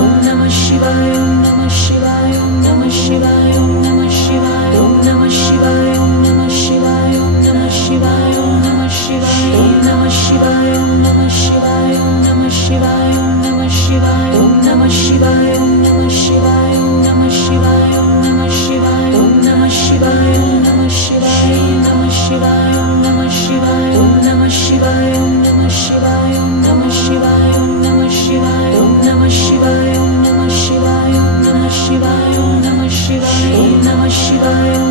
Namah Shivaya, Namah Shivaya, Namah Shivaya, Namah Namah Shivaya.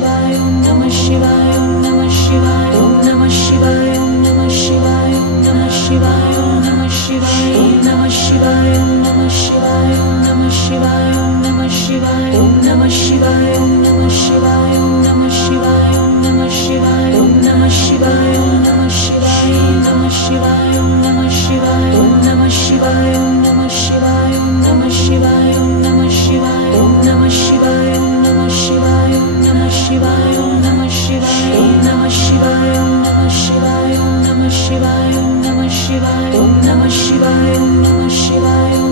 Shivaya, Om Namah Shivaya, Om Namah Shivaya, Om Namah Shivaya, Om Namah Shivaya, Om Namah Shivaya, Om Namah Shivaya, Om Namah Shivaya, Om Namah Shivaya, Om Namah Shivaya, Om Namah Shivaya, Om Namah Shivaya, Om Namah Shivaya, Om Namah Shivaya, Om Namah Shivaya, Om Namah Shivaya, Om Namah Shivaya, Namah Shivaya, Om Namah Shivaya, Om Namah Shivaya, Om Namah Shivaya, Om Namah Shivaya, Om Namah Shivaya, Om Namah Shivaya, Om Namah Shivaya, Om Namah Shivaya, Om Namah Shivaya, Om Namah Shivaya, Om Namah Shivaya, Om Namah Shivaya, Om Namah Shivaya, Om Namah Shivaya, Om Namah Shivaya,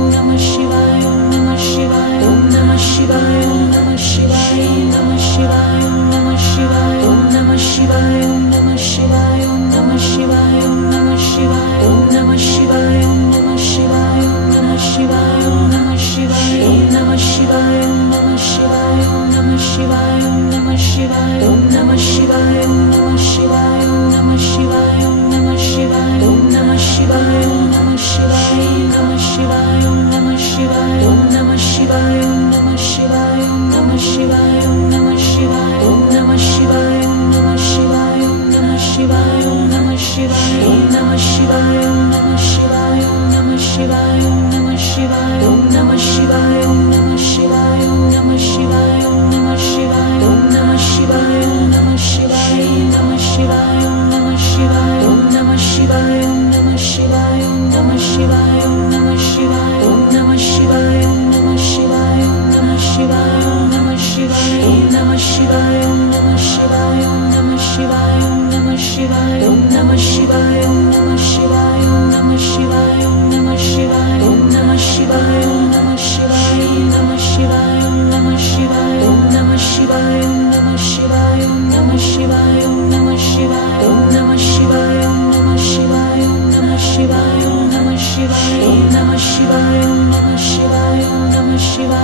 Om Namah Shivaya, Om Namah Shivaya, Om Namah Shivaya, Om Namah Shivaya, Namah Shivaya, Om Namah Shivaya, Om Namah Shivaya, Om Namah Shivaya, Om Namah Shivaya, Om Namah Shivaya, Om Namah Shivaya, Om Namah Shivaya, Om Namah Shivaya, Om Namah Shivaya, Om Namah Shivaya, Om Namah Shivaya, Om Namah Shivaya, Om Namah Shivaya, Om Namah Shivaya, Om Namah Shivaya, Om Namah Shivaya, Om Namah Shivaya, Om Namah Shivaya, Om Namah Shivaya, Namah Shivaya, Om Namah Shivaya, Om Namah Shivaya, Om Namah Shivaya, Om Namah Shivaya, Om Namah Shivaya, Om Namah Shivaya, Om Namah Shivaya, Om Namah Shivaya, Om Namah Shivaya, Om Namah Shivaya, Om Namah Shivaya, Om Namah Shivaya, Om Namah Shivaya, Om Namah Shivaya, Om Namah Shivaya, Om Namah Shivaya, Om Namah Shivaya, Om Namah Shivaya, Om Namah Shivaya, Namah Shivaya, Om Namah Shivaya, Om Namah Shivaya, Om Namah Shivaya, Om Namah Shivaya, Om Namah Shivaya, Om Namah Shivaya, Om Namah Shivaya, Om Namah Shivaya, Om Namah Shivaya, Om Namah Shivaya, Om Namah Shivaya, Om Namah Shivaya, Om Namah Shivaya, Om Namah Shivaya, Om Namah Shivaya, Om Namah Shivaya, Om Namah Shivaya, Om Namah Shivaya, Om Namah Shivaya, Namah Shivaya, Om Namah Shivaya, Om Namah Shivaya, Om Namah Shivaya, Om Namah Shivaya, Om Namah Shivaya, Om Namah Shivaya, Om Namah Shivaya, Om Namah Shivaya, Om Namah Shivaya, Om Namah Shivaya, Om Namah Shivaya, Om Namah Shivaya, Om Namah Shivaya, Om Namah Shivaya, Om Namah Shivaya, Om Namah Shivaya, Om Namah Shivaya, Om Namah Shivaya, Om Namah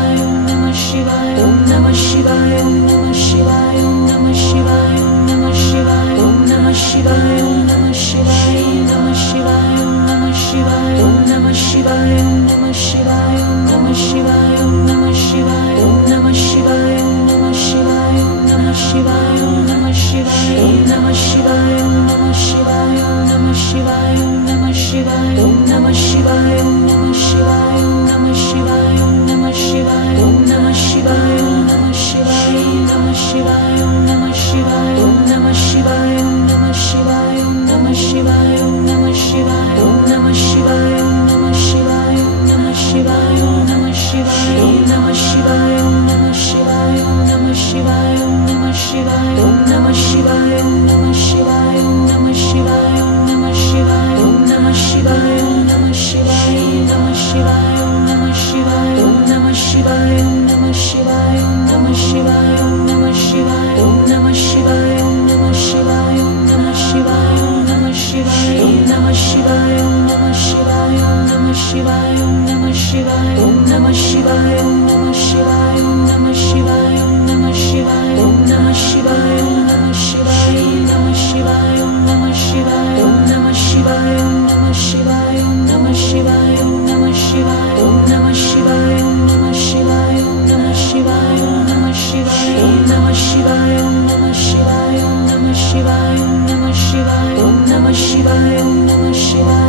Shivaya, Namah Shivaya, Om Namah Shivaya, Om Namah Shivaya, Om Namah Shivaya, Om Namah Shivaya, Om Namah Shivaya, Om Namah Shivaya, Om Namah Shivaya, Om Namah Shivaya, Om Namah Shivaya, Om Namah Shivaya, Om Namah Shivaya, Om Namah Shivaya, Om Namah Shivaya, Om Namah Shivaya, Om Namah Shivaya, Om Namah Shivaya, Om Namah Shivaya, Om Namah Shivaya, Om Namah Shivaya, Namah Shivaya, Om Namah Shivaya, Om Namah Shivaya, Om Namah Shivaya, Om Namah Shivaya, Om Namah Shivaya, Om Namah Shivaya, Om Namah Shivaya, Om Namah Shivaya, Om Namah Shivaya, Om Namah Shivaya, Om Namah Shivaya, Om Namah Shivaya, Om Namah Shivaya, Om Namah Shivaya, Om Namah Shivaya, Om Namah Shivaya, Om Namah Shivaya, Om Namah Shivaya, Om Namah Shivaya, Namah Shivaya, Om Namah Shivaya, Om Namah Shivaya, Om Namah Shivaya, Om Namah Shivaya, Om Namah Shivaya, Om Namah Shivaya, Om Namah Shivaya, Om Namah Shivaya, Om Namah Shivaya, Om Namah Shivaya, Om Namah Shivaya, Om Namah Shivaya, Om Namah Shivaya, Om Namah Shivaya, Om Namah Shivaya, Om Namah Shivaya, Om Namah Shivaya, Om Namah Shivaya, Om Namah Shivaya, Namah Shivaya, Om Namah Shivaya, Om Namah Shivaya, Om Namah Shivaya, Om Namah Shivaya, Om Namah Shivaya, Om Namah Shivaya, Om Namah Shivaya, Om Namah Shivaya, Om Namah Shivaya, Om Namah Shivaya, Om Namah Shivaya, Om Namah Shivaya, Om Namah Shivaya, Om Namah Shivaya, Om Namah Shivaya, Om Namah Shivaya,